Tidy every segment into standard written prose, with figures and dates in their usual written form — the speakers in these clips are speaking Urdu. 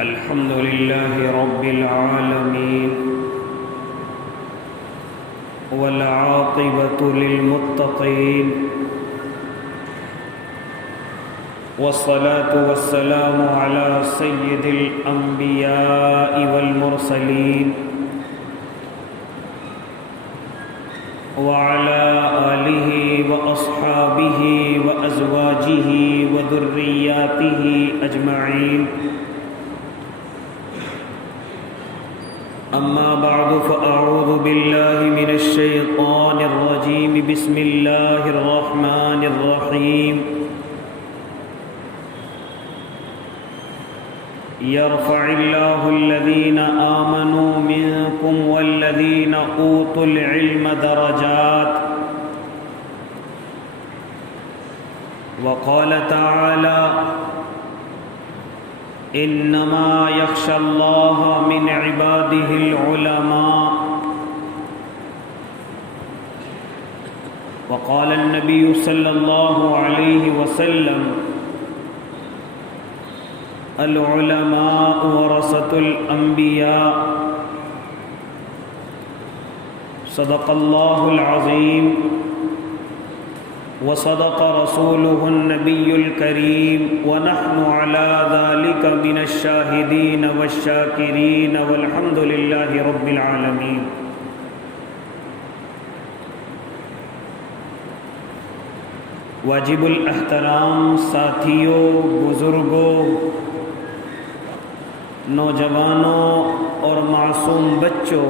الحمد لله رب العالمين والعاقبة للمتقين والصلاة والسلام على سيد الأنبياء والمرسلين وعلى آله وأصحابه وأزواجه وذرياته أجمعين. أما بعد فأعوذ بالله من الشيطان الرجيم. بسم الله الرحمن الرحيم. يرفع الله الذين آمنوا منكم والذين أوتوا العلم درجات. وقال تعالى: إنما يخشى الله من عباده العلماء. وقال النبي صلى الله عليه وسلم: العلماء ورثة الأنبياء. صدق الله العظيم وصدق رسوله النبي الكريم ونحن على ذلك من الشاهدين والشاكرين والحمد لله رب العالمين. واجب الاحترام ساتھیوں، بزرگوں، نوجوانوں اور معصوم بچوں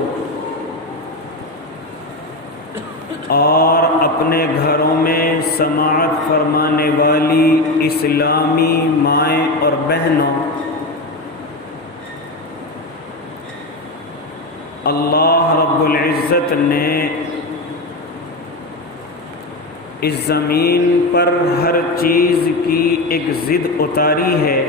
اور اپنے گھروں میں سماعت فرمانے والی اسلامی مائیں اور بہنوں، اللہ رب العزت نے اس زمین پر ہر چیز کی ایک ضد اتاری ہے.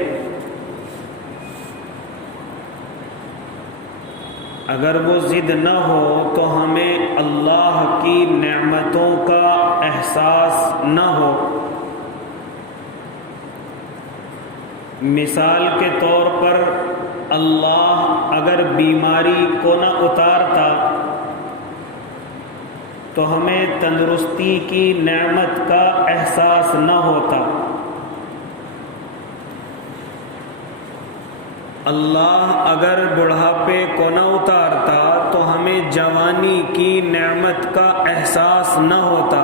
اگر وہ ضد نہ ہو تو ہمیں اللہ کی نعمتوں کا احساس نہ ہو. مثال کے طور پر اللہ اگر بیماری کو نہ اتارتا تو ہمیں تندرستی کی نعمت کا احساس نہ ہوتا. اللہ اگر بڑھاپے کو نہ اتارتا تو ہمیں جوانی کی نعمت کا احساس نہ ہوتا.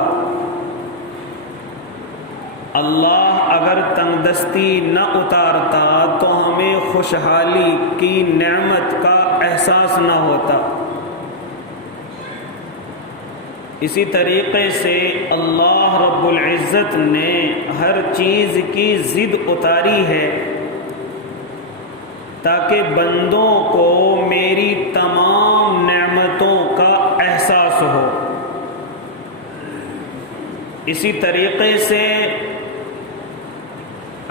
اللہ اگر تندرستی نہ اتارتا تو ہمیں خوشحالی کی نعمت کا احساس نہ ہوتا. اسی طریقے سے اللہ رب العزت نے ہر چیز کی ضد اتاری ہے تاکہ بندوں کو میری تمام نعمتوں کا احساس ہو. اسی طریقے سے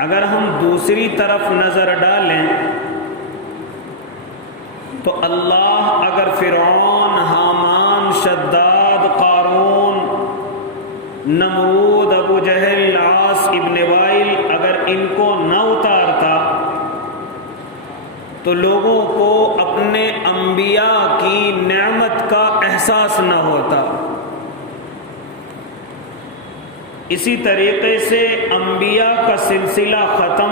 اگر ہم دوسری طرف نظر ڈالیں تو اللہ اگر فرعون، حامان، شداد، قارون، نمرود، ابو جہل، عاص ابن وائل اگر ان کو نہ اتارتا تو لوگوں کو اپنے انبیاء کی نعمت کا احساس نہ ہوتا. اسی طریقے سے انبیاء کا سلسلہ ختم.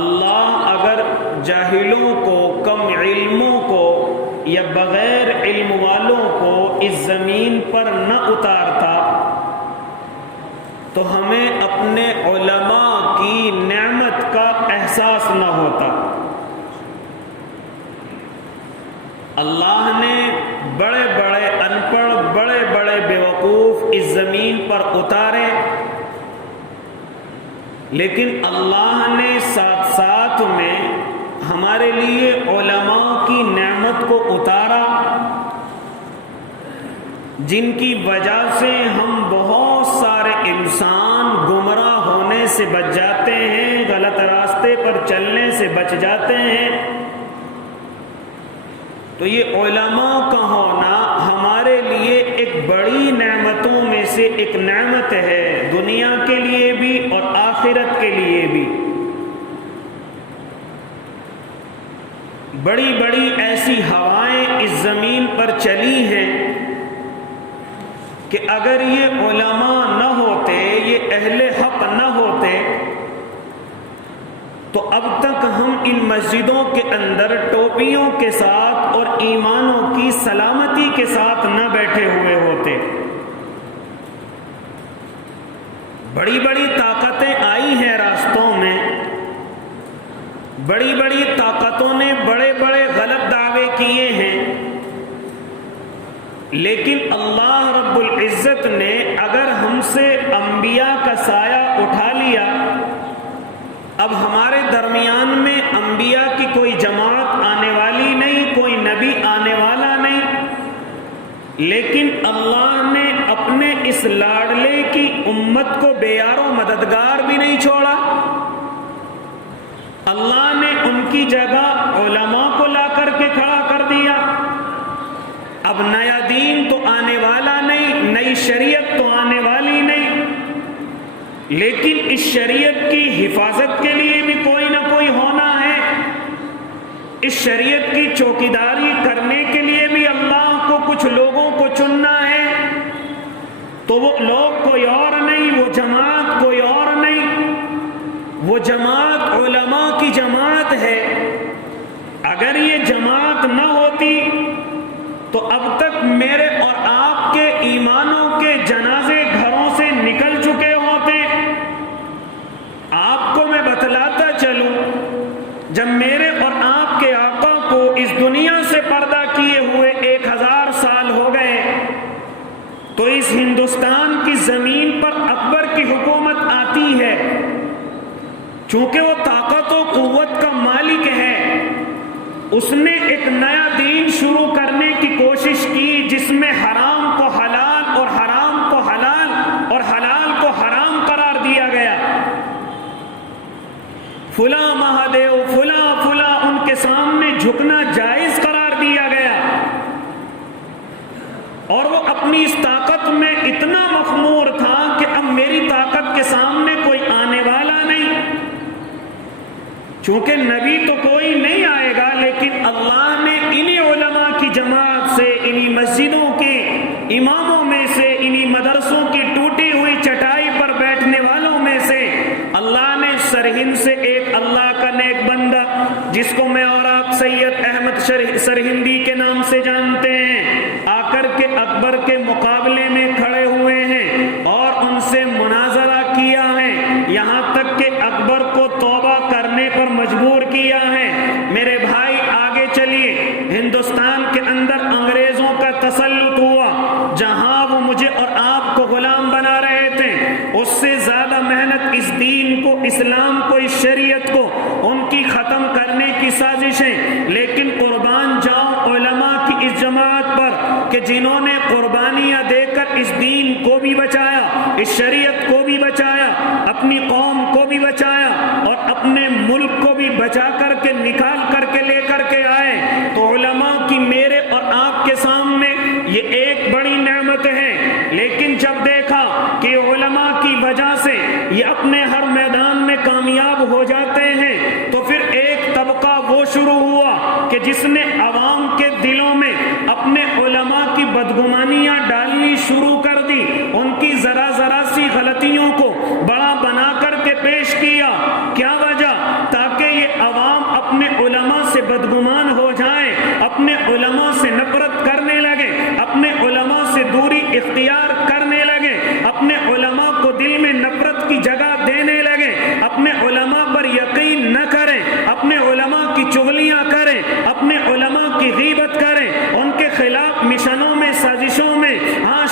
اللہ اگر جاہلوں کو، کم علموں کو یا بغیر علم والوں کو اس زمین پر نہ اتارتا تو ہمیں اپنے علماء کی نعمت کا احساس نہ ہوتا. اللہ نے بڑے بڑے ان پڑھ، بڑے بڑے بیوقوف اس زمین پر اتارے، لیکن اللہ نے ساتھ ساتھ میں ہمارے لیے علماء کی نعمت کو اتارا، جن کی وجہ سے ہم بہت سارے انسان گمراہ ہونے سے بچ جاتے ہیں، غلط راستے پر چلنے سے بچ جاتے ہیں. تو یہ علماء کا ہونا ہمارے لیے ایک بڑی نعمتوں میں سے ایک نعمت ہے، دنیا کے لیے بھی اور آخرت کے لیے بھی. بڑی بڑی ایسی ہوائیں اس زمین پر چلی ہیں کہ اگر یہ علماء نہ ہوتے، یہ اہل حق نہ ہوتے، تو اب تک ہم ان مسجدوں کے اندر ٹوپیوں کے ساتھ اور ایمانوں کی سلامتی کے ساتھ نہ بیٹھے ہوئے ہوتے۔ بڑی بڑی طاقتیں آئی ہیں راستوں میں، بڑی بڑی طاقتوں نے بڑے بڑے غلط دعوے کیے ہیں، لیکن اللہ رب العزت نے اگر ہم سے انبیاء کا سایہ اٹھا لیا، اب ہمارے درمیان میں انبیاء کی کوئی جماعت آنے والی نہیں، کوئی نبی آنے والا نہیں، لیکن اللہ نے اپنے اس لاڈلے کی امت کو بے یار و مددگار بھی نہیں چھوڑا۔ اللہ نے ان کی جگہ علماء کو لا کر کے کھڑا کر دیا۔ اب نیا دین تو آنے والا نہیں، نئی شریعت تو آنے والی نہیں، لیکن اس شریعت کی حفاظت کے لیے بھی کوئی نہ کوئی ہونا ہے، اس شریعت کی چوکیداری کرنے کے لیے بھی اللہ کو کچھ لوگوں کو چننا ہے، تو وہ لوگ کوئی اور نہیں، وہ جماعت کوئی اور نہیں، وہ جماعت علماء کی جماعت ہے۔ اگر یہ جماعت نہ ہوتی تو اب تک میرے اور آپ کے ایمانوں کے جنازے گھروں سے نکل چکے ہوتے۔ آپ کو میں بتلاتا چلوں، جب میرے اور آپ کے آقا کو اس دنیا سے پردہ کیے ہوئے 1000 سال ہو گئے، تو اس ہندوستان کی زمین پر اکبر کی حکومت آتی ہے۔ چونکہ وہ طاقت و قوت کا مالک ہے، اس نے ایک نیا دین شروع کرنے کی کوشش کی جس میں حرام کو حلال اور حرام کو حلال اور حلال کو حرام قرار دیا گیا۔ فلاں مہادیو فلاں فلاں ان کے سامنے جھکنا جائز قرار دیا گیا، اور وہ اپنی اس طاقت میں اتنا مخمور تھا کہ اب میری طاقت کے سامنے کوئی آنے والا نہیں۔ چونکہ نبی تو کوئی نہیں آئے گا، لیکن اللہ نے انہی علماء کی جماعت سے، انہی مسجدوں کے اماموں میں سے، انہی مدرسوں کی ٹوٹی ہوئی چٹائی پر بیٹھنے والوں میں سے اللہ نے سرہند سے ایک اللہ کا نیک بندہ، جس کو میں اور آپ سید احمد سرہندی کے نام سے جانتے ہیں، آ کر کے اکبر کے مقابلے میں کھڑے ہوئے ہیں اور ان سے مناظرہ کیا ہے، یہاں تک کہ اکبر کو توبہ کرنے پر مجبور کیا ہے۔ میرے بھائی آگے چلیے، ہندوستان کے اندر انگریزوں کا تسلط ہوا، جہاں وہ مجھے اور آپ کو غلام بنا رہے تھے، اس سے زیادہ محنت اس دین کو، اسلام کو، اس شریعت کو، ان کی ختم کرنے کی سازشیں، لیکن قربان جاؤں علماء کی اس جماعت پر کہ جنہوں نے قربانیاں دے کر اس دین کو بھی بچایا، اس شریعت کو بھی بچایا، اپنی قوم کو بھی بچایا اور اپنے ملک کو بھی بچا کر کے نکال کر کے لے کر کے آئے۔ تو علماء کی میرے اور آپ کے سامنے یہ ایک بڑی نعمت ہے، لیکن جب دیکھا کہ علماء کی وجہ سے یہ اپنے ہر میدان میں کامیاب ہو جاتے ہیں، تو پھر ایک طبقہ وہ شروع ہوا کہ جس نے عوام کے دلوں میں اپنے علماء کی بدگمانیاں ڈالنی شروع کر دی، ان کی ذرا ذرا سی غلطیوں کو بڑا بنا کر کے پیش کیا۔ کیا وجہ؟ تاکہ یہ عوام اپنے علماء سے بدگمان ہو جائیں، اپنے علماء سے نفرت کرنے لگے، اپنے علماء سے دوری اختیار کرنے لگے، اپنے علماء کو دل میں نفرت کی جگہ دینے لگے، اپنے علماء پر یقین نہ کریں، اپنے علماء کی چغلیاں کریں، اپنے علماء کی غیبت کریں، ان کے خلاف مشنوں میں، سازشوں میں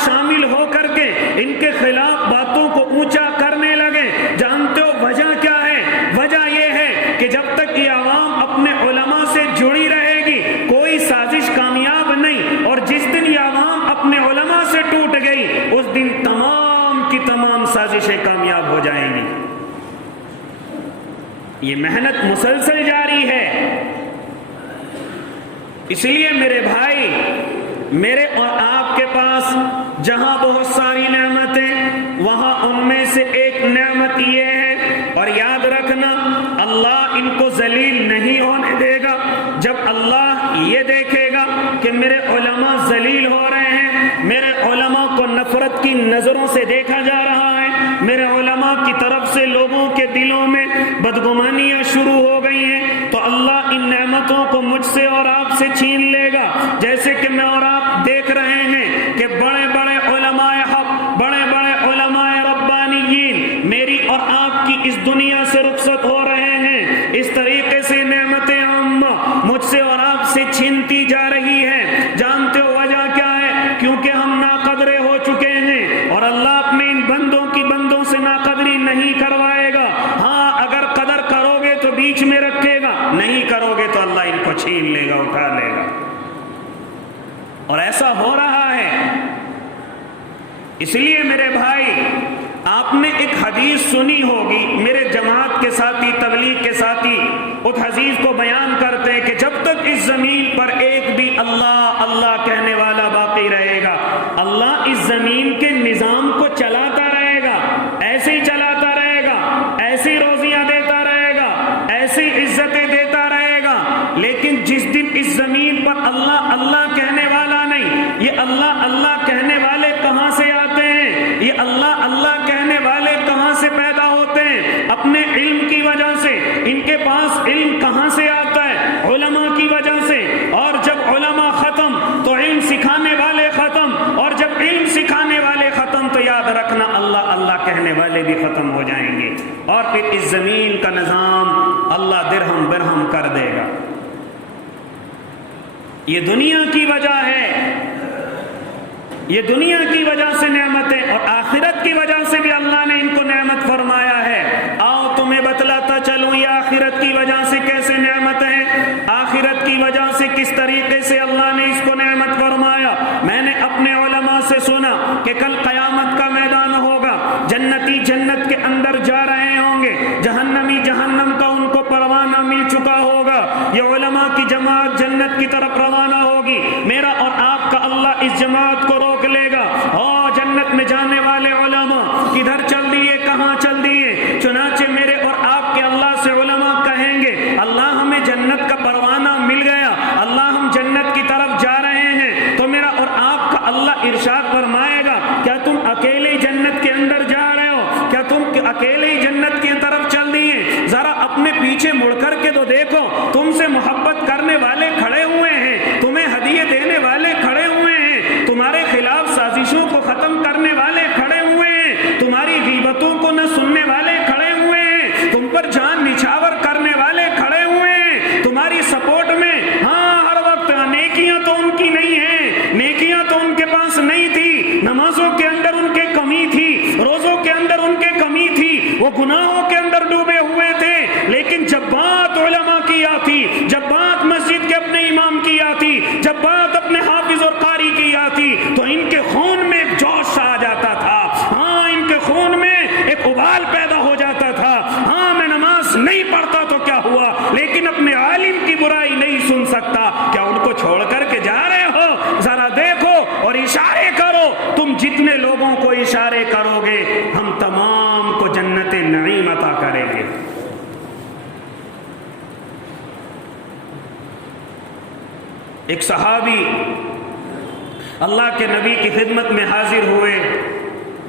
شامل ہو کر کے ان کے خلاف باتوں کو اونچا کرنے لگے۔ جانتے ہو وجہ کیا ہے؟ وجہ یہ ہے کہ جب تک یہ عوام اپنے علماء سے جڑی رہے گی، کوئی سازش کامیاب نہیں، اور جس دن یہ عوام اپنے علماء سے ٹوٹ گئی، اس دن تمام کی تمام سازشیں کامیاب ہو جائیں گی۔ یہ محنت مسلسل جاری ہے۔ اس لیے میرے بھائی، میرے اور آپ کے پاس جہاں بہت ساری نعمتیں، وہاں ان میں سے ایک نعمت یہ ہے، اور یاد رکھنا اللہ ان کو ذلیل نہیں ہونے دے گا۔ جب اللہ یہ دیکھے گا کہ میرے علماء ذلیل ہو رہے ہیں، میرے علماء کو نفرت کی نظروں سے دیکھا جا رہا ہے، میرے علماء کی طرف سے لوگوں کے دلوں میں بدگمانیاں شروع ہو گئی ہیں، تو اللہ ان نعمتوں کو مجھ سے اور آپ سے چھین لے گا۔ جیسے کہ میں اور آپ دیکھ رہے ہیں کہ بڑے بڑے علماء حق، بڑے بڑے علماء ربانیین میری اور آپ کی اس دنیا سے رخصت ہو رہے ہیں، اس طریقے سے نعمتیں عامہ مجھ سے اور آپ سے چھینتی جا رہی ہے۔ جانتے ہو وجہ کیا ہے؟ کیونکہ ہم ناقدرے ہو چکے ہیں، اور اللہ اپنے ان بندوں سے ناقدری نہیں کروائے گا۔ ہاں اگر قدر کرو گے تو بیچ میں رکھے گا، نہیں کرو گے تو اللہ ان کو چھین لے گا، اٹھا لے گا، اور ایسا ہو رہا ہے۔ اس لیے میرے بھائی، آپ نے ایک حدیث سنی ہوگی، میرے جماعت کے ساتھی، تبلیغ کے ساتھی اس حدیث کو بیان کرتے ہیں کہ جب تک اس زمین پر ایک بھی اللہ اللہ کہنے والا باقی رہے گا، اللہ اس زمین کے نظام کو چلاتا رہے گا، ایسے ہی چلاتا رہے گا، ایسی روزیاں دیتا رہے گا، ایسی عزتیں دیتا رہے گا۔ لیکن جس دن اس زمین پر اللہ اللہ کہنے والا نہیں، یہ اللہ اللہ کہنے والے کہاں سے آتے ہیں؟ یہ اللہ اللہ کہنے والے کہاں سے پیدا ہوتے ہیں؟ اپنے علم کی وجہ سے۔ ان کے پاس علم کہاں سے آتا ہے؟ علماء کی وجہ سے۔ اور جب علماء ختم تو علم سکھانے والے ختم، اور جب علم سکھانے والے ختم تو یاد رکھنا اللہ اللہ کہنے والے بھی ختم ہو جائیں گے، اور پھر اس زمین کا نظام اللہ درہم برہم کر دے گا۔ یہ دنیا کی وجہ ہے، یہ دنیا کی وجہ سے نعمتیں، اور آخرت کی وجہ سے بھی اللہ نے ان کو نعمت فرمایا ہے۔ آؤ تمہیں بتلاتا چلوں یہ آخرت کی وجہ سے کیسے نعمت ہے، آخرت کی وجہ سے کس طریقے سے اللہ نے اس کو نعمت فرمایا۔ میں نے اپنے علماء سے سنا کہ کل قیامت کا میدان ہوگا، جنتی جنت کے اندر جا رہے ہوں گے، جہنمی جہنم کا ان کو پروانہ مل چکا ہوگا، یہ علماء کی جماعت جنت کی طرف روانہ ہوگی، میرا اور آپ کا اللہ اس جماعت کو روک لے گا۔ اور جنت میں جانے والے علماء کدھر چل دیے، کہاں چل دیے؟ چنانچہ میرے اور آپ کے اللہ سے علماء کہیں گے اللہ ہمیں جنت کا پروانہ مل گیا، اللہ ہم جنت کی طرف جا رہے ہیں۔ تو میرا اور آپ کا اللہ ارشاد فرمائے گا کیا تم اکیلے جنت کے اندر جا رہے ہو؟ کیا تم اکیلے ہی جنت کی طرف چل دیے؟ ذرا اپنے پیچھے مڑ کر کے تو دیکھو، تم سے محبت کرنے والے کھڑے ہوئے ہیں، تمہیں ہدیے دینے والے کھڑے ہوئے ہیں، تمہارے خلاف سازشوں کو ختم کرنے والے کھڑے ہوئے ہیں، تمہاری غیبتوں کو نہ سننے والے کھڑے ہوئے ہیں، تم پر جان نچھاور کرنے والے کھڑے ہوئے ہیں تمہاری سپورٹ میں۔ ہاں ہر وقت نیکیاں تو ان کی نہیں ہیں، نیکیاں تو ان کے پاس نہیں تھی، نمازوں کے اندر ان کے کمی تھی، روزوں کے اندر ان کے کمی تھی، وہ گناہوں کے اندر ڈوبے ہوئے تھے، لیکن جب بات علماء کی آتی، جب بات مسجد کے اپنے امام کی آتی، جب بات اپنے حافظ اور قاری کی آتی، تو ان کے خون میں ایک جوش آ جاتا تھا، ہاں ان کے خون میں ایک ابال پیدا ہو جاتا تھا۔ ہاں میں نماز نہیں پڑھتا تو کیا ہوا، لیکن اپنے عالم کی برائی نہیں سن سکتا، کیا ان کو چھوڑ کر کے جا رہے ہو؟ ذرا دیکھو اور اشارے کرو، تم جتنے لوگوں کو اشارے کرو گے ہم تمام کو جنت نعیم عطا کریں گے۔ ایک صحابی اللہ کے نبی کی خدمت میں حاضر ہوئے،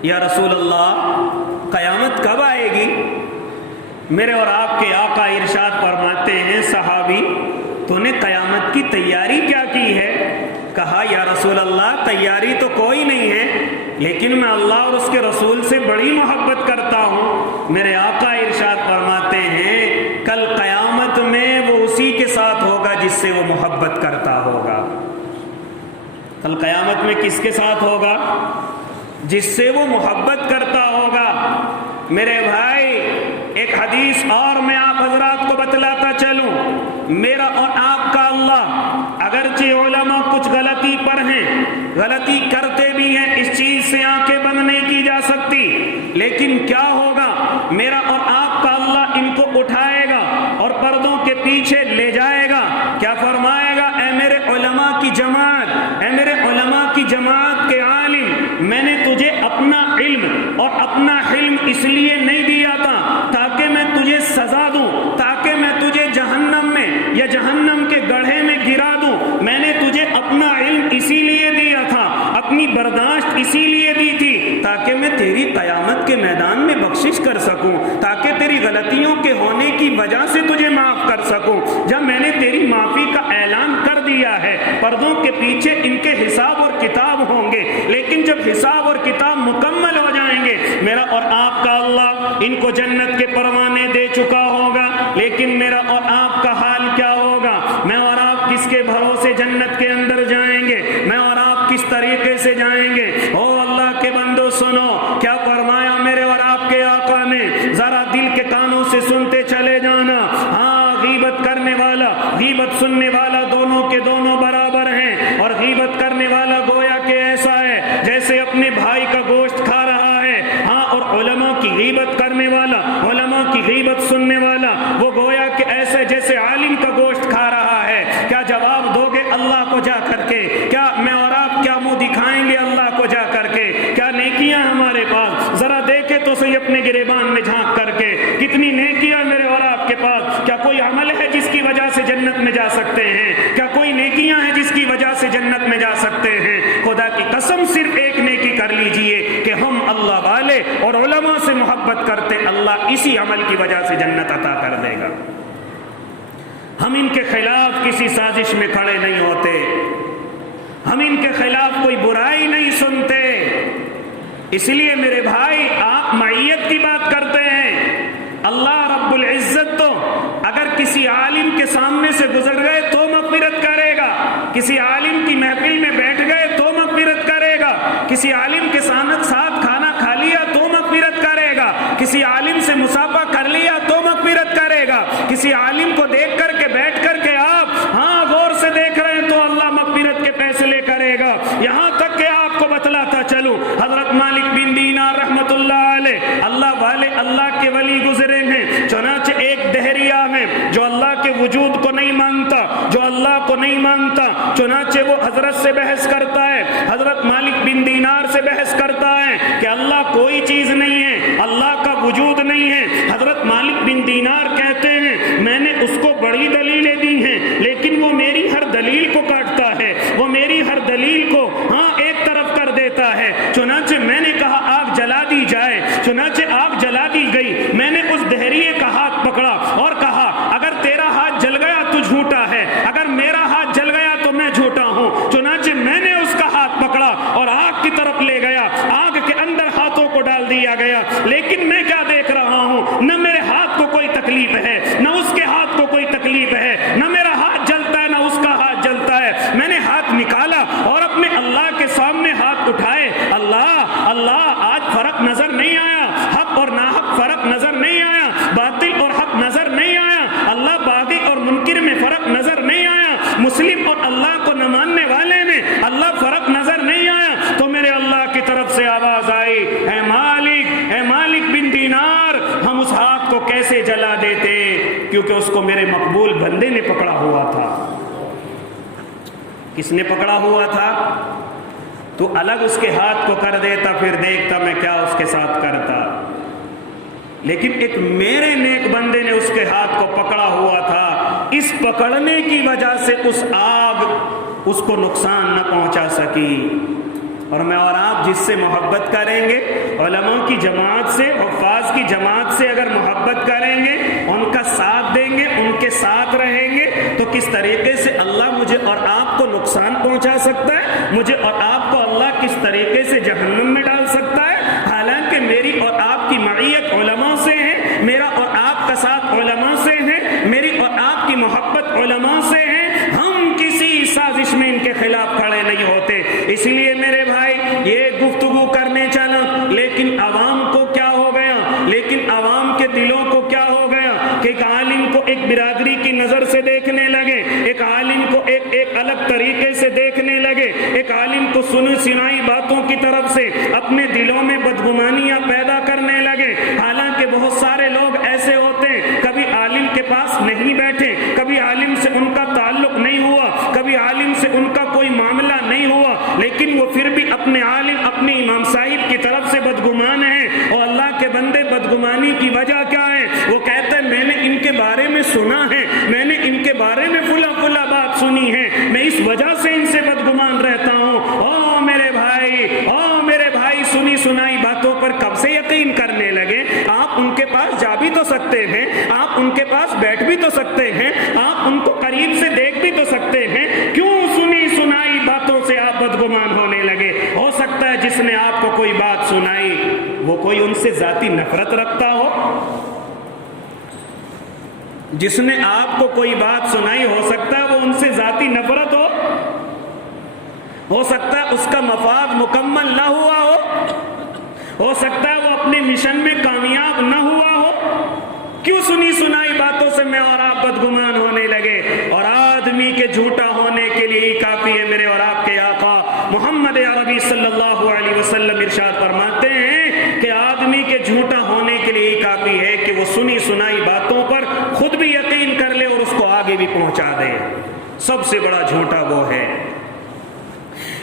یا رسول اللہ قیامت کب آئے گی؟ میرے اور آپ کے آقا ارشاد فرماتے ہیں صحابی تو نے قیامت کی تیاری کیا کی ہے؟ کہا یا رسول اللہ تیاری تو کوئی نہیں ہے، لیکن میں اللہ اور اس کے رسول سے بڑی محبت کرتا ہوں۔ میرے آقا ارشاد فرماتے ہیں کل قیامت میں وہ اسی کے ساتھ ہوگا جس سے وہ محبت کرتا ہوگا۔ کل قیامت میں کس کے ساتھ ہوگا؟ جس سے وہ محبت کرتا ہوگا۔ میرے بھائی ایک حدیث اور میں آپ حضرات کو بتلاتا چلوں، میرا اور آپ کا اللہ اگرچہ علماء کچھ غلطی پر ہیں، غلطی کرتے بھی ہیں، اس چیز سے آنکھیں بند نہیں کی جا سکتی، لیکن کیا ہوگا؟ میرا اور آپ کا اللہ ان کو اٹھائے گا اور پردوں کے پیچھے لے جائے گا۔ کیا فرمائے گا؟ اے میرے علماء کی جماعت، اے میرے علماء کی جماعت کے عالم، میں نے تجھے اپنا علم اور اپنا حلم اس لیے نہیں دیا تھا تاکہ میں تجھے سزا دوں، تاکہ میں تجھے جہنم میں یا جہنم کے گڑھے میں غلطیوں کے ہونے کی وجہ سے تجھے معاف کر سکوں، جب میں نے تیری معافی کا اعلان کر دیا ہے، پردوں کے پیچھے ان کے حساب اور کتاب ہوں گے، لیکن جب حساب اور کتاب مکمل ہو جائیں گے، میرا اور آپ کا اللہ ان کو جنت کے پروانے دے چکا ہوگا، لیکن میرا اور آپ کا حال کیا ہوگا؟ میں اور آپ کس کے بھروسے جنت کے اندر جائیں گے؟ میں اور آپ کس طریقے سے جائیں گے؟ او اللہ کے بندو سنو کیا فرمایا میرے اور آپ کے آقا نے، ذرا دل کے کانوں سے سنتے چلے جانا۔ ہاں، غیبت کرنے والا، غیبت سننے والا دونوں کے دونوں برابر ہیں، اور غیبت کرنے والا گویا کہ ایسا ہے جیسے اپنے بھائی کا گوشت کھا رہا ہے۔ ہاں، اور علماء کی غیبت کرنے والا، علماء کی غیبت سننے والا، وہ گویا کہ ایسے جیسے عالم کا گوشت کھا رہا ہے۔ کیا جواب دو گے اللہ کو جا کر کے؟ کیا میں اور آپ کیا منہ دکھائیں گے اللہ کو جا کر کے؟ کیا نیکیاں ہمارے پاس؟ ذرا دیکھے تو صحیح اپنے گریبان میں جھانک کر کے، کتنی نیکیاں میرے اور آپ کے پاس؟ کیا کوئی عمل ہے جس کی وجہ سے جنت میں جا سکتے ہیں؟ کیا کوئی نیکیاں ہیں جس کی وجہ سے جنت میں جا سکتے ہیں؟ خدا کی قسم صرف ایک نیکی کر لیجئے کہ ہم اللہ والے اور علماء سے محبت کرتے، اللہ اسی عمل کی وجہ سے جنت عطا کر دے گا۔ ہم ان کے خلاف کسی سازش میں کھڑے نہیں ہوتے، ہم ان کے خلاف کوئی برائی نہیں سنتے۔ اس لیے میرے بھائی، آپ معیت کی بات کرتے ہیں، اللہ رب العزت تو اگر کسی عالم کے سامنے سے گزر گئے تو مغفرت کرے گا، کسی عالم کی محفل میں بیٹھ گئے تو مغفرت کرے گا، کسی عالم کے ساتھ کھانا کھا لیا تو مغفرت کرے گا، کسی عالم سے مصافحہ کر لیا تو مغفرت کرے گا، کسی عالم کو دیکھ کر کے بیٹھ کر کے آپ ہاں غور سے دیکھ رہے ہیں تو اللہ مغفرت کے فیصلے کرے گا۔ یہاں تک کہ آپ کو بتلاتا چلوں، حضرت مالک بن دینار رحمت اللہ علیہ، اللہ والے، اللہ کے ولی گزرے ہیں، چنانچہ ایک دہریہ ہے جو اللہ کے وجود کو نہیں مانتا، جو اللہ کو نہیں مانتا، چنانچہ وہ حضرت سے بحث کرتا ہے، حضرت مالک بن دینار سے بحث کرتا ہے کہ اللہ کوئی چیز نہیں ہے، اللہ کا وجود نہیں ہے۔ حضرت مالک بن دینار کہتے ہیں میں نے اس کو بڑی دلیلیں دی ہیں، لیکن وہ میری ہر دلیل کو کاٹتا ہے، وہ میری ہر دلیل کو ہاں ایک طرف کر دیتا ہے۔ چنانچہ میں نے کہا آگ جلا دی جائے، چنانچہ آگ جلا دی گئی۔ میں نے اس دہریے کا ہاتھ پکڑا اور کہا اگر تیرا ہاتھ جل گیا تو جھوٹا ہے، اگر میرا ہاتھ جل گیا تو میں جھوٹا ہوں۔ چنانچہ میں نے اس کا ہاتھ پکڑا اور آگ کی طرف لے گیا، آگ کے اندر ہاتھوں کو ڈال دیا گیا، لیکن میں کیا دیکھ رہا ہوں؟ نہ میرے ہاتھ کو کوئی تکلیف ہے، نہ اس کے ہاتھ کو کوئی تکلیف ہے، نہ میرا ہاتھ جلتا ہے نہ اس کا ہاتھ جلتا ہے۔ میں نے ہاتھ نکالا اور اپنے اللہ کے سامنے ہاتھ اٹھائے، اللہ اللہ آج فرق نظر نہیں آیا، حق اور ناحق فرق نظر نہیں آیا، باطل اور حق نظر نہیں آیا، اللہ باغی اور منکر میں فرق نظر نہیں آیا، مسلم اور اللہ کو نہ ماننے والے میں اللہ فرق نظر نہیں آیا۔ تو میرے اللہ کی طرف سے آواز آئی، اے مالک بن دینار، ہم اس ہاتھ کو کیسے جلا دیتے؟ کیونکہ اس کو میرے مقبول بندے نے پکڑا ہوا تھا۔ کس نے پکڑا ہوا تھا؟ تو الگ اس کے ہاتھ کو کر دیتا، پھر دیکھتا میں کیا اس کے ساتھ کرتا، لیکن ایک میرے نیک بندے نے اس کے ہاتھ کو پکڑا ہوا تھا، اس پکڑنے کی وجہ سے اس آگ اس کو نقصان نہ پہنچا سکی۔ اور میں اور آپ جس سے محبت کریں گے، علماء کی جماعت سے، حفاظ کی جماعت سے اگر محبت کریں گے، ان کا ساتھ دیں گے، ان کے ساتھ رہیں گے، تو کس طریقے سے اللہ مجھے اور آپ کو نقصان پہنچا سکتا ہے، مجھے اور آپ کو اللہ کس طریقے سے جہنم میں ڈال سکتا ہے۔ حالانکہ میری اور آپ کی معیت علماء سے ہے، میرا اور آپ کا ساتھ علماء سے ہے، میری اور آپ کی محبت علماء سے ہے، ہم کسی سازش میں ان کے خلاف کھڑے نہیں ہوتے۔ اس لیے میرے بھائی یہ گفتگو کرنے چلا، لیکن عوام کو کیا ہو گیا، لیکن عوام کے دلوں کو کیا ہو گیا کہ ایک عالم کو ایک برادری کی نظر سے دیکھنے لگے، ایک عالم کو ایک الگ طریقے سے دیکھنے لگے، ایک عالم کو سنی سنائی باتوں کی طرف سے اپنے دلوں میں بدگمانیاں پیدا کرنے لگے۔ حالانکہ بہت سارے لوگ ایسے ہوتے ہیں، کبھی عالم کے پاس نہیں بیٹھے، کبھی عالم سے ان کا تعلق نہیں ہوا، کبھی عالم سے ان کا کوئی معاملہ نہیں ہوا، لیکن وہ پھر بھی اپنے عالم، اپنے امام صاحب کی طرف سے بدگمان ہیں۔ اور اللہ کے بندے، بدگمانی کی وجہ کیا ہے؟ وہ کہتے ہیں میں نے ان کے بارے میں سنا ہے، میں نے ان کے بارے میں فلاں فلاں بات سنی ہے، میں اس وجہ سے ان سے بدگمان رہتا ہوں۔ او میرے بھائی، سنی سنائی باتوں پر کب سے یقین کرنے لگے؟ آپ ان کے پاس جا بھی تو سکتے آپ ان کے پاس بیٹھ بھی تو سکتے ہیں, آپ ان کو قریب سے دیکھ بھی تو سکتے ہیں, کیوں سنی سنائی باتوں سے آپ بدگمان ہونے لگے؟ ہو سکتا ہے جس نے آپ کو کوئی بات سنائی وہ کوئی ان سے ذاتی نفرت رکھتا ہو, جس نے آپ کو کوئی بات سنائی ہو سکتا ہے وہ ان سے ذاتی نفرت ہو سکتا ہے اس کا مفاد مکمل نہ ہوا ہو سکتا ہے وہ اپنے مشن میں کامیاب نہ ہوا ہو. کیوں سنی سنائی باتوں سے میں اور آپ بدگمان ہونے لگے؟ اور آدمی کے جھوٹا ہونے کے لیے ہی کافی ہے. میرے اور آپ کے آقا محمد عربی صلی اللہ علیہ وسلم ارشاد فرماتے ہیں کہ آدمی کے جھوٹا ہونے کے لیے ہی کافی ہے کہ وہ سنی سنائی باتوں پر خود بھی یقین کر لے اور اس کو آگے بھی پہنچا دے. سب سے بڑا جھوٹا وہ ہے.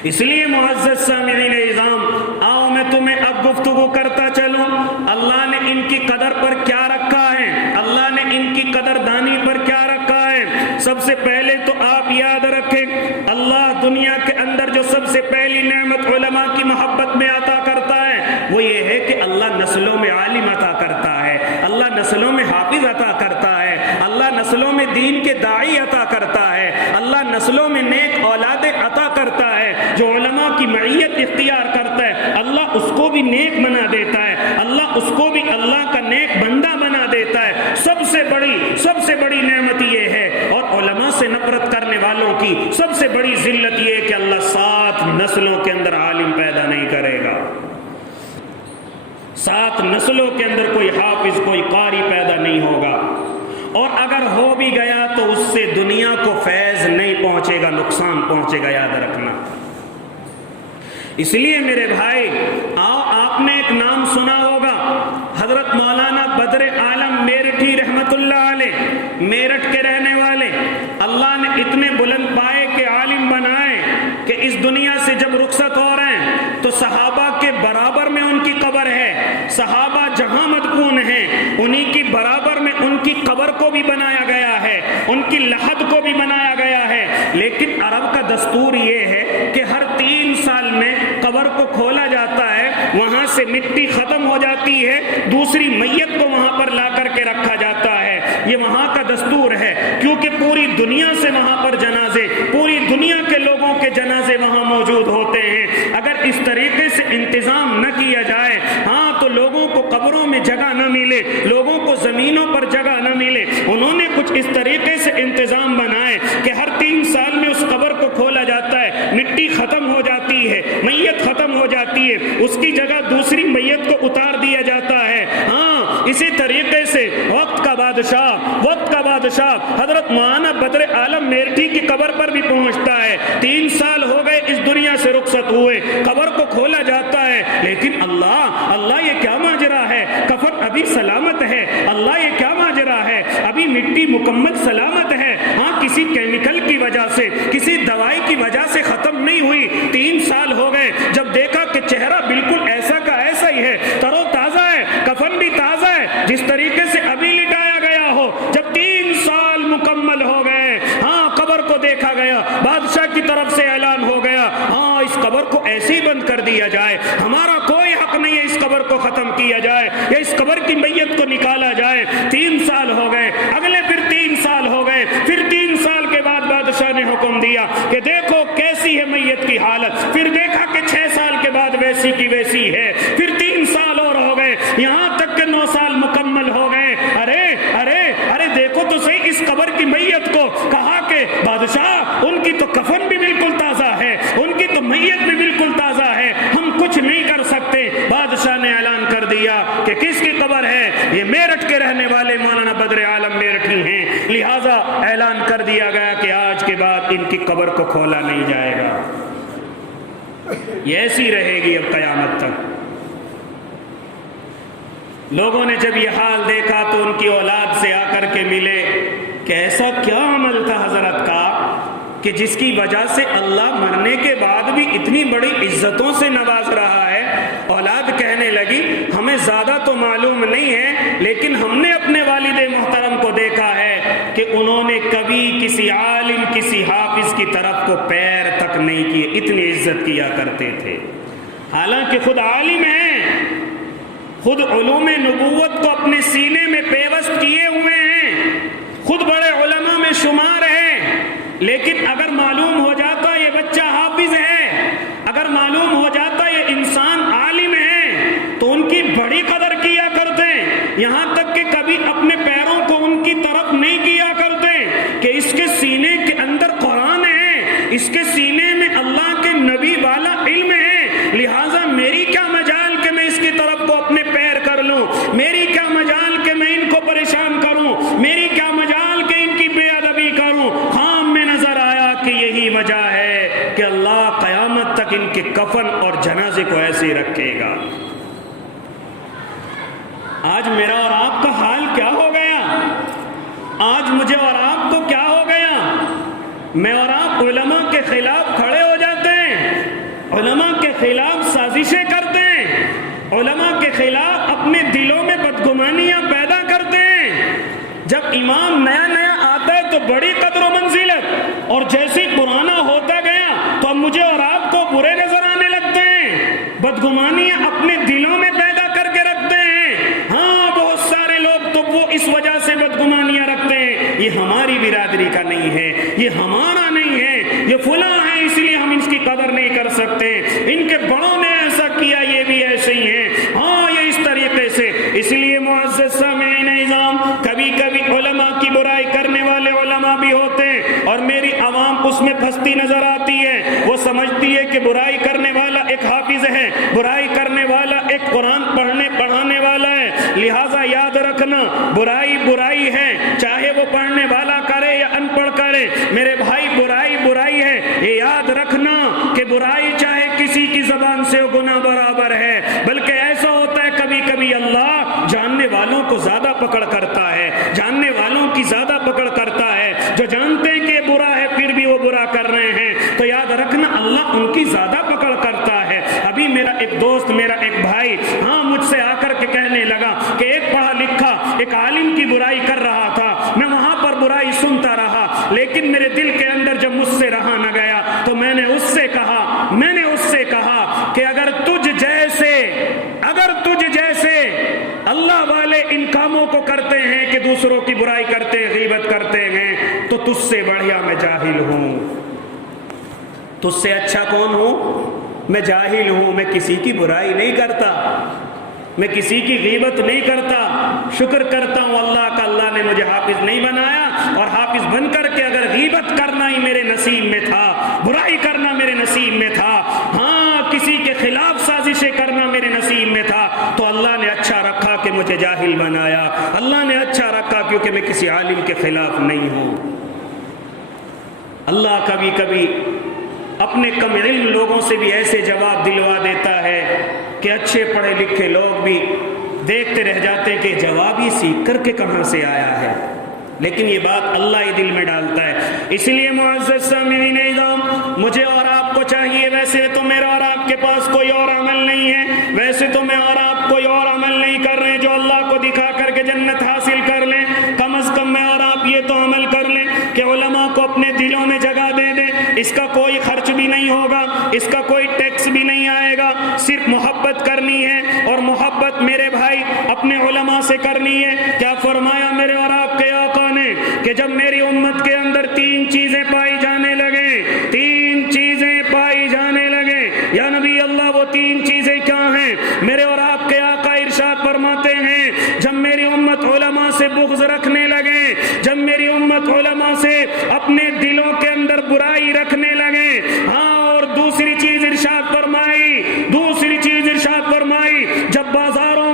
اس لیے معزز سامعین اعظام, آؤ میں تمہیں اب گفتگو کرتا چلوں اللہ نے ان کی قدر پر کیا رکھا ہے, اللہ نے ان کی قدر دانی پر کیا رکھا ہے. سب سے پہلے تو آپ یاد رکھیں, اللہ دنیا کے اندر جو سب سے پہلی نعمت علماء کی محبت میں عطا کرتا ہے وہ یہ ہے کہ اللہ نسلوں میں عالم عطا کرتا ہے, اللہ نسلوں میں حافظ عطا کرتا ہے, اللہ نسلوں میں دین کے داعی عطا کرتا ہے, اللہ نسلوں میں نیک اولادیں عطا کرتا ہے. جو علماء کی معیت اختیار کرتا ہے اللہ اس کو بھی نیک بنا دیتا ہے, اللہ اس کو بھی اللہ کا نیک بندہ بنا دیتا ہے. سب سے بڑی نعمت یہ ہے. اور علماء سے نفرت کرنے والوں کی سب سے بڑی ذلت یہ ہے کہ اللہ 7 نسلوں کے اندر عالم پیدا نہیں کرے گا, 7 نسلوں کے اندر کوئی حافظ کوئی قاری پیدا نہیں ہوگا, اور اگر ہو بھی گیا تو اس سے دنیا کو فیض نہیں پہنچے گا, نقصان پہنچے گا, یاد رکھنا. اس لیے میرے بھائی آؤ, آپ نے ایک نام سنا ہوگا حضرت مولانا بدر عالم میرٹھی رحمت اللہ علیہ, میرٹھ کے رہنے والے. اللہ نے اتنے بلند پائے کے عالم بنائے کہ اس دنیا سے جب رخصت ہو رہے ہیں تو صحابہ کے برابر میں ان کی قبر ہے. صحابہ جہاں مدفون ہیں انہی کی برابر میں ان کی قبر کو بھی بنایا گیا ہے, ان کی لحد کو بھی بنایا گیا ہے. لیکن عرب کا دستور یہ ہے کہ ہر 3 سال میں قبر کو کھولا جاتا ہے, وہاں سے مٹی ختم ہو جاتی ہے, دوسری میت کو وہاں پر لا کر کے رکھا جاتا ہے. یہ وہاں کا دستور ہے, کیونکہ پوری دنیا سے وہاں پر جنازے, پوری دنیا کے لوگوں کے جنازے وہاں موجود ہوتے ہیں. اگر اس طریقے سے انتظام نہ کیا جائے تو لوگوں کو قبروں میں جگہ نہ ملے, لوگوں کو زمینوں پر جگہ نہ ملے. انہوں نے کچھ اس طریقے سے انتظام بنائے کہ ہر 3 سال میں اس قبر کو کھولا جاتا ہے, مٹی ختم ہو جاتی ہے, میت ختم ہو جاتی ہے, اس کی جگہ دوسری میت کو اتار دیا جاتا ہے. اسی طریقے سے وقت کا بادشاہ حضرت مولانا بدر عالم میرٹھی کی قبر پر بھی پہنچتا ہے. 3 سال ہو گئے اس دنیا سے رخصت ہوئے, قبر کو کھولا جاتا ہے, لیکن اللہ یہ کیا ماجرا ہے, کفن ابھی سلامت ہے, اللہ یہ کیا ماجرا ہے, ابھی مٹی مکمل سلامت ہے, کسی کیمیکل کی وجہ سے کسی دوائی کی وجہ سے ختم نہیں ہوئی. 3 سال ہو گئے, جب دیکھا کہ چہرہ بالکل ایسا کا ایسا ہی ہے, ترو تازہ ہے, کفن بھی تازہ ہے, جس طریقے سے ابھی لٹایا گیا ہو. جب 3 سال مکمل ہو گئے, قبر کو دیکھا گیا, بادشاہ کی طرف سے اعلان ہو گیا, اس قبر کو ایسے ہی بند کر دیا جائے, ہمارا کوئی حق نہیں ہے اس قبر کو ختم کیا جائے یا اس قبر کی میت کو نکالا جائے. 3 سال ہو گئے, اگلے پھر 3 سال ہو گئے, پھر 3 سال کے بعد بادشاہ نے حکم دیا کہ دیکھو کیسی ہے میت کی حالت. پھر دیکھا کہ 6 سال کے بعد ویسی کی ویسی ہے. پھر 3 سال اور ہو گئے, یہاں تک کہ 9 سال مکمل ہو گئے. ارے دیکھو تو صحیح اس قبر کی میت کو. کہا کہ بادشاہ ان کی تو کفن بھی بالکل تازہ ہے, ان کی تو میت بھی بالکل تازہ ہے, ہم کچھ نہیں کر سکتے. بادشاہ نے اعلان کر دیا کہ کس کی قبر ہے, یہ میرٹھ کے رہنے والے مولانا بدر عالم میرٹھی ہیں. لہذا اعلان کر دیا گیا کہ آج کے بعد ان کی قبر کو کھولا نہیں جائے گا, یہ ایسی رہے گی اب قیامت تک. لوگوں نے جب یہ حال دیکھا تو ان کی اولاد سے آ کر کے ملے کہ ایسا کیا عمل تھا حضرت کا کہ جس کی وجہ سے اللہ مرنے کے بعد بھی اتنی بڑی عزتوں سے نواز رہا ہے. اولاد کہنے لگی ہمیں زیادہ تو معلوم نہیں ہے, لیکن ہم نے اپنے والد محترم کو دیکھا ہے کہ انہوں نے کبھی کسی عالم کسی حافظ کی طرف کو پیر تک نہیں کیے, اتنی عزت کیا کرتے تھے. حالانکہ خود عالم ہیں, خود علوم نبوت کو اپنے سینے میں پیوست کیے ہوئے ہیں, لیکن اگر معلوم ہو جاتا یہ بچہ حافظ ہے، اگر معلوم ہو جاتا یہ انسان عالم ہے، تو ان کی بڑی قدر کیا کرتے، یہاں تک کہ کبھی اپنے پیروں کو ان کی طرف نہیں کیا کرتے کہ اس کے سینے کے اندر قرآن ہے، اس کے سینے میں اللہ کے نبی والا علم ہے، لہٰذا میری کیا مجال کہ میں اس کی طرف کو اپنے پیر کر لوں، میری کیا مجال کہ میں ان کو پریشان کروں، میری کیا مجال کہ ان کی بے ادبی کروں۔ ہاں میں نظر آیا کہ یہی وجہ ہے کہ اللہ قیامت تک ان کے کفن اور جنازے کو ایسے ہی رکھے گا۔ آج میرا اور آپ کا حال کیا ہو گیا؟ آج مجھے اور آپ کو کیا ہو گیا؟ میں اور آپ علماء کے خلاف کھڑے ہو جاتے ہیں، علماء کے خلاف سازشیں کرتے ہیں، علماء کے خلاف اپنے دلوں میں بدگمانیاں پیدا کرتے ہیں۔ جب امام نیا نیا آتا ہے تو بڑی قدر و منزلت، اور جیسے پرانا ہوتا گیا تو اب مجھے اور آپ کو برے نظر آنے لگتے ہیں، بدگمانیاں اپنے دلوں میں پیدا کر کے رکھتے ہیں۔ ہاں بہت سارے لوگ تو وہ اس وجہ سے بدگمانیاں رکھتے ہیں، یہ ہماری برادری کا نہیں ہے، یہ ہمارا نہیں ہے، یہ فلاں ہے اس لیے ہم اس کی قدر نہیں کر سکتے، ان کے بڑوں نے ایسا کیا یہ بھی ایسے ہی ہیں، ہاں یہ اس طریقے سے۔ اس لیے معزز سامعین نظام، کبھی کبھی علماء کی برائی کرنے والے علماء بھی ہوتے ہیں اور میری عوام اس میں پھنستی نظر آتی ہے، وہ سمجھتی ہے کہ برائی کرنے والا ایک حافظ ہے، برائی کرنے والا ایک قرآن پڑھانے والا ہے، لہٰذا یاد رکھنا برائی برائی ہے، چاہے وہ پڑھنے والا کرے یا ان پڑھ کرے، میرے بھائی برائی برائی ہے، یہ یاد رکھنا کہ برائی چاہے کسی کی زبان سے گناہ برابر ہے، بلکہ ایسا ہوتا ہے کبھی کبھی اللہ جاننے والوں کو زیادہ پکڑ کرتا ہے، جاننے والوں کی زیادہ پکڑ کرتا ہے، جو جانتے ہیں کہ یہ برا ہے پھر بھی وہ برا کر رہے ہیں، تو یاد رکھنا اللہ ان کی زیادہ پکڑ کرتا ہے۔ ابھی میرا ایک دوست، میرا ایک بھائی ہاں مجھ سے آ کر کے کہنے لگا کہ ایک پڑھا لکھا ایک عالم کی برائی کر رہا تھا، میں وہاں پر برائی سنتا رہا، لیکن میرے دل کے اندر جب مجھ سے رہا نہ گیا تو میں نے اس سے کہا کہ اگر تجھ جیسے اللہ والے ان کاموں کو کرتے ہیں کہ دوسروں کی برائی کرتے ہیں، غیبت کرتے ہیں، تو تجھ سے بڑھیا میں جاہل ہوں، تجھ سے اچھا کون ہوں؟ میں جاہل ہوں، میں کسی کی برائی نہیں کرتا، میں کسی کی غیبت نہیں کرتا، شکر کرتا ہوں اللہ کا، اللہ نے مجھے حافظ نہیں بنایا، اور حافظ بن کر کے اگر غیبت کرنا ہی میرے نصیب میں تھا، برائی کرنا میرے نصیب میں تھا، ہاں کسی کے خلاف سازشیں کرنا میرے نصیب میں تھا، تو اللہ نے اچھا رکھا کہ مجھے جاہل بنایا، اللہ نے اچھا رکھا کیونکہ میں کسی عالم کے خلاف نہیں ہوں۔ اللہ کبھی کبھی اپنے کم علم لوگوں سے بھی ایسے جواب دلوا دیتا ہے کہ اچھے پڑھے لکھے لوگ بھی دیکھتے رہ جاتے کہ جواب یہ سیکھ کر کے کہاں سے آیا ہے، لیکن یہ بات اللہ ہی دل میں ڈالتا ہے۔ اس لیے معزز سامعین نظام، مجھے اور آپ کو چاہیے، ویسے تو میرا اور آپ کے پاس کوئی اور عمل نہیں ہے، ویسے تو میں اور آپ کوئی اور عمل نہیں کر رہے جو اللہ کو دکھا کر کے جنت حاصل کر لیں، کم از کم میں اور آپ یہ تو عمل کر لیں کہ علماء کو اپنے دلوں میں جگہ دے دیں، اس کا کوئی خرچ بھی نہیں ہوگا، اس کا کوئی ٹیکس بھی نہیں آئے گا، صرف محبت کرنی ہے، اور محبت میرے بھائی اپنے علماء سے کرنی ہے۔ کیا فرمایا میرے اور آپ کے آقا نے کہ جب میری امت کے اندر تین چیزیں پائی جانے لگے، یا نبی اللہ وہ تین چیزیں کیا ہیں؟ میرے اور آپ کے آقا ارشاد فرماتے ہیں جب میری امت علماء سے بغض رکھنے لگے، جب میری امت علماء سے اپنے دلوں کے اندر برائی رکھنے لگے، ہاں اور دوسری چیز ارشاد فرمائی جب بازاروں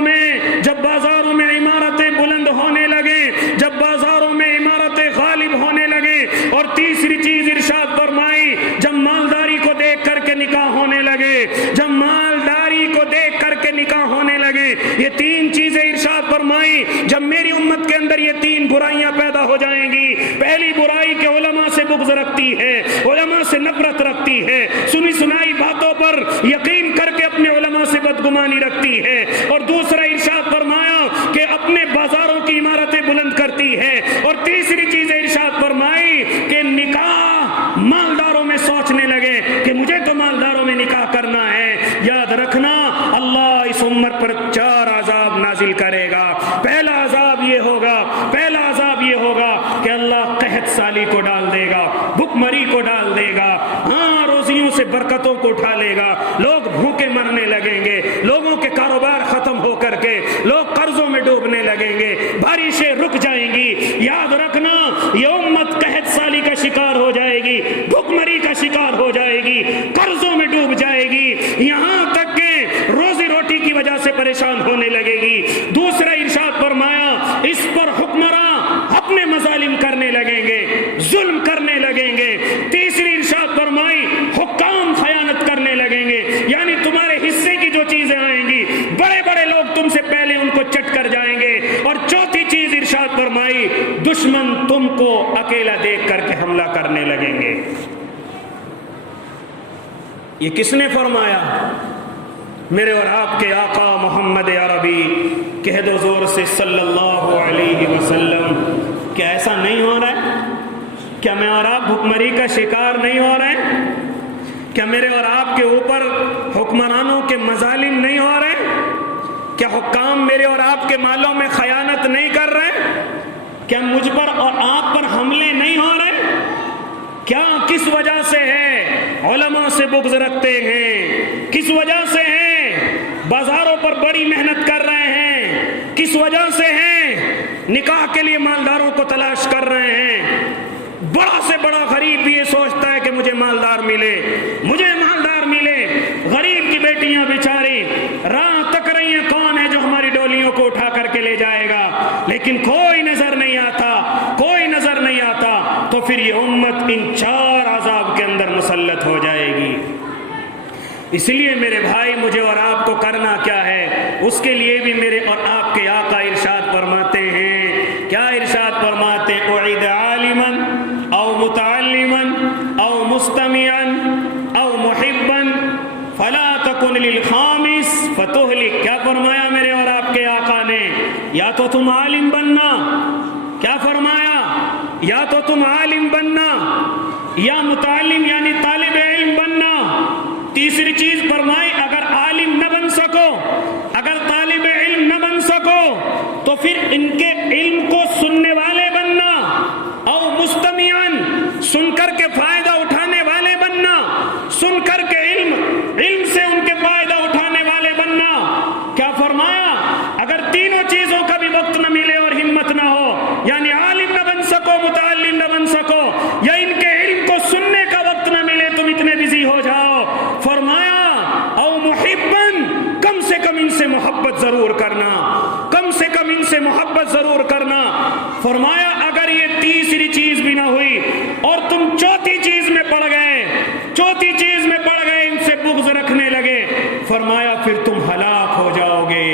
میں عمارتیں بلند ہونے لگے، جب بازاروں میں عمارتیں غالب ہونے لگے، اور تیسری چیز ارشاد فرمائی جب مالداری کو دیکھ کر کے نکاح ہونے لگے، یہ تین چیزیں ارشاد فرمائی جب میری امت کے اندر یہ تین برائیاں پیدا ہو جائیں گی۔ پہلی برائی کہ علماء سے بغض رکھتی ہے، علماء سے نفرت رکھتی ہے، سنی سنائی باتوں پر یقین کر کے اپنے علماء سے بدگمانی رکھتی ہے، اور دوسرا ارشاد فرمایا کہ اپنے بازاروں کی عمارتیں بلند کرتی ہے، اور تیسری چیز ارشاد فرمائی کہ نکاح مالداروں میں سوچنے لگے کہ مجھے تو مالداروں میں نکاح کرنا ہے۔ یاد رکھنا اللہ اس امت پر 4 عذاب نازل کرے گا۔ پہلا عذاب یہ ہوگا کہ اللہ قحط سالی کو ڈال دے گا، بھوک برکتوں کو اٹھا لے گا. لوگ بھوکے مرنے لگیں گے, لوگوں کے کاروبار ختم ہو کر کے لوگ قرضوں میں ڈوبنے لگیں گے, بارشیں رک جائیں گی. یاد رکھنا یہ امت قحط سالی کا شکار ہو جائے گی, بھوک مری کا شکار ہو جائے گی, قرضوں میں ڈوب جائے گی, یہاں تک کہ روزی روٹی کی وجہ سے پریشان ہونے لگے گی. دوسرا ارشاد فرمایا اس پر حکمراں اپنے مظالم کرنے لگیں گے, ظلم کرنے لگیں گے. تیسری ارشاد فرمائی حکام خیانت کرنے لگیں گے, یعنی تمہارے حصے کی جو چیزیں آئیں گی بڑے بڑے لوگ تم سے پہلے ان کو چٹ کر جائیں گے. اور چوتھی چیز ارشاد فرمائی دشمن تم کو اکیلا دیکھ کر کے حملہ کرنے لگیں گے. یہ کس نے فرمایا؟ میرے اور آپ کے آقا محمد عربی, کہہ دو زور سے صلی اللہ علیہ وسلم. کیا ایسا نہیں ہو رہا ہے؟ کیا میں اور آپ بھوکمری کا شکار نہیں ہو رہے ہیں؟ کیا میرے اور آپ کے اوپر حکمرانوں کے مظالم نہیں ہو رہے ہیں؟ کیا حکام میرے اور آپ کے مالوں میں خیانت نہیں کر رہے؟ کیا مجھ پر اور آپ پر حملے نہیں ہو رہے؟ کیا کس وجہ سے ہے؟ علماء سے بغض رکھتے ہیں, کس وجہ سے ہیں؟ بازاروں پر بڑی محنت کر رہے ہیں, کس وجہ سے ہیں؟ نکاح کے لیے مالداروں کو تلاش کر رہے ہیں. بڑا سے بڑا غریب بھی یہ سوچتا ہے کہ مجھے مالدار ملے, مجھے مالدار ملے. غریب کی بیٹیاں بیچاری راہ تک رہی ہیں کون ہے جو ہماری ڈولیوں کو اٹھا کر کے لے جائے گا, لیکن کوئی نظر نہیں آتا, کوئی نظر نہیں آتا. تو پھر یہ امت ان چار عذاب کے اندر مسلط ہو جائے گی. اس لیے میرے بھائی مجھے اور آپ کو کرنا کیا ہے؟ اس کے لیے بھی میرے اور آپ کے آقا ارشاد فرماتے ہیں. کیا ارشاد فرماتے ہیں؟ اعد عالما او متعلما او مستمعا او محبا فلا تکن للخامس فتہلک. کیا فرمایا میرے اور آپ کے آقا نے؟ یا تو تم عالم بننا, کیا فرمایا؟ یا تو تم عالم بننا یا متعلم یعنی طالب علم بننا. تیسری چیز فرمائی اگر عالم نہ بن سکو, اگر طالب علم نہ بن سکو تو پھر ان کے علم کو سننے والے بننا, او مستمعن سن کر کے فائدہ اٹھانے والے بننا, سن کر کے علم سے ان کے فائدہ اٹھانے والے بننا. کیا فرمایا؟ اگر تینوں چیزوں کا بھی وقت نہ ملے اور ہمت نہ ہو, یعنی عالم نہ بن سکو, متعلم نہ بن سکو, یا ان کے علم کو سننے کا وقت نہ ملے, تم اتنے بزی ہو جاؤ, فرمایا او محبن کم سے کم ان سے محبت ضرور کرنا, کم سے کم ان سے محبت ضرور کرنا. فرمایا اگر یہ تیسری چیز بھی نہ ہوئی اور تم چوتھی چیز میں پڑ گئے, چوتھی چیز میں پڑ گئے, ان سے بغض رکھنے لگے, فرمایا پھر تم ہلاک ہو جاؤ گے,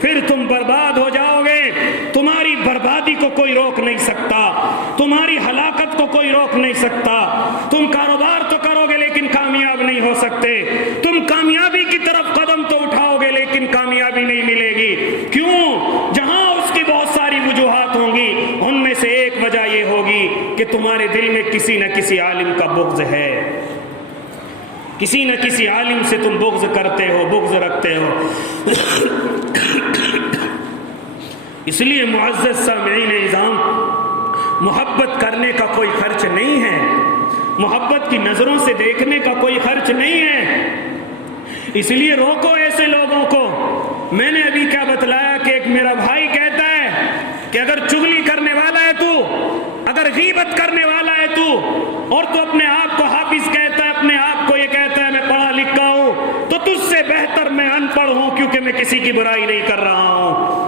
پھر تم برباد ہو جاؤ گے. تمہاری بربادی کو کوئی روک نہیں سکتا, تمہاری ہلاکت کو کوئی روک نہیں سکتا. تم کاروبار تو کرو گے لیکن کامیاب نہیں ہو سکتے, تم کامیابی کی طرف قدم تو اٹھاؤ گے لیکن کامیابی نہیں ملے گی. کیوں؟ جہاں اس کی بہت ساری وجوہات ہوں گی, ان میں سے ایک وجہ یہ ہوگی کہ تمہارے دل میں کسی نہ کسی عالم کا بغض ہے, کسی نہ کسی عالم سے تم بغض کرتے ہو, بغض رکھتے ہو. اس لیے معزز سامعین اعظام, محبت کرنے کا کوئی خرچ نہیں ہے, محبت کی نظروں سے دیکھنے کا کوئی خرچ نہیں ہے. اس لیے روکو ایسے لوگوں کو. میں نے ابھی کیا بتلایا کہ ایک میرا بھائی کہتا ہے کہ اگر چغلی کرنے والا ہے تو, اگر غیبت کرنے والا ہے تو, اور تو اپنے آپ کو حافظ کہتا ہے, اپنے آپ کو یہ کہتا ہے میں پڑھا لکھا ہوں, تو تجھ سے بہتر میں ان پڑھ ہوں, کیونکہ میں کسی کی برائی نہیں کر رہا ہوں,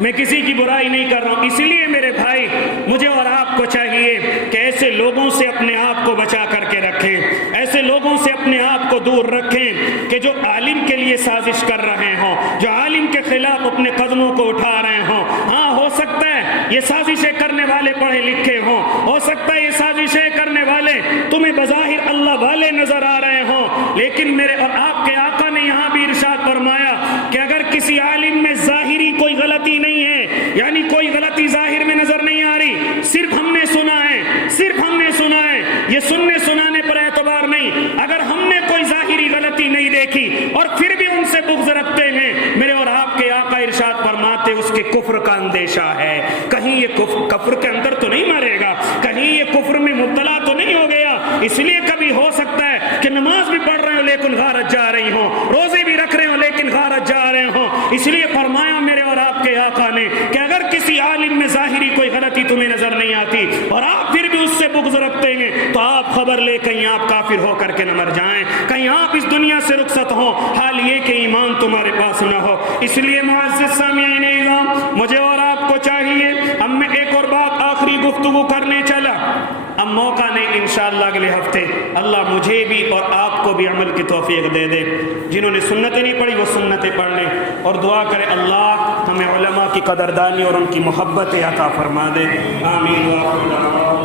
میں کسی کی برائی نہیں کر رہا ہوں. اس لیے میرے بھائی مجھے اور آپ کو چاہیے کہ ایسے لوگوں سے اپنے آپ کو بچا کر کے رکھیں, ایسے لوگوں سے اپنے آپ کو دور رکھیں کہ جو عالم کے لیے سازش کر رہے ہوں, جو عالم کے خلاف اپنے قدموں کو اٹھا رہے ہوں. ہاں ہو سکتا ہے یہ سازشیں کرنے والے پڑھے لکھے ہوں, ہو سکتا ہے یہ سازشیں کرنے والے تمہیں بظاہر اللہ والے نظر آ رہے ہوں, لیکن میرے اور آپ کے آقا نے یہاں بھی ارشاد فرمایا کہ اگر کسی عالم میں ظاہری کوئی غلطی نہیں ہے, یعنی کوئی غلطی ظاہر میں نظر نہیں آ رہی, صرف ہم نے سنا ہے, صرف ہم نے سنا ہے, یہ سننے سنانے پر اعتبار نہیں, اگر ہم نے کوئی ظاہری غلطی نہیں دیکھی اور پھر بھی ان سے بغض رکھتے ہیں, میرے اور آپ کے آقا ارشاد فرماتے اس کے کفر کا اندیشہ ہے. کہیں یہ کفر کے اندر تو نہیں مرے گا, کہیں یہ کفر میں مبتلا تو نہیں ہو گیا. اس لیے کبھی ہو سکتا ہے کہ نماز لیکن غارت جا رہی ہوں، روزے بھی رکھ رہے ہوں لیکن غارت جا رہے ہوں۔ اس لیے فرمایا میرے اور آپ کے آقا نے کہ اگر کسی عالم میں ظاہری کوئی غلطی تمہیں نظر نہیں آتی اور آپ پھر بھی اس سے بغض رکھتے ہیں تو آپ خبر لے، کہیں آپ کافر ہو کر کے نہ مر جائیں، کہیں آپ اس دنیا سے رخصت ہوں حال یہ کہ ایمان تمہارے پاس نہ ہو۔ اس لیے معزز سامعین اعظام، مجھے اور آپ کو چاہیے، اب میں ایک اور بات آخری گفتگو کرنے چلا، اب موقع نہیں، انشاءاللہ اگلے ہفتے اللہ مجھے بھی اور آپ کو بھی عمل کی توفیق دے دے۔ جنہوں نے سنتیں نہیں پڑھی وہ سنتیں پڑھ لیں، اور دعا کرے اللہ ہمیں علماء کی قدردانی اور ان کی محبت عطا فرما دے۔ آمین۔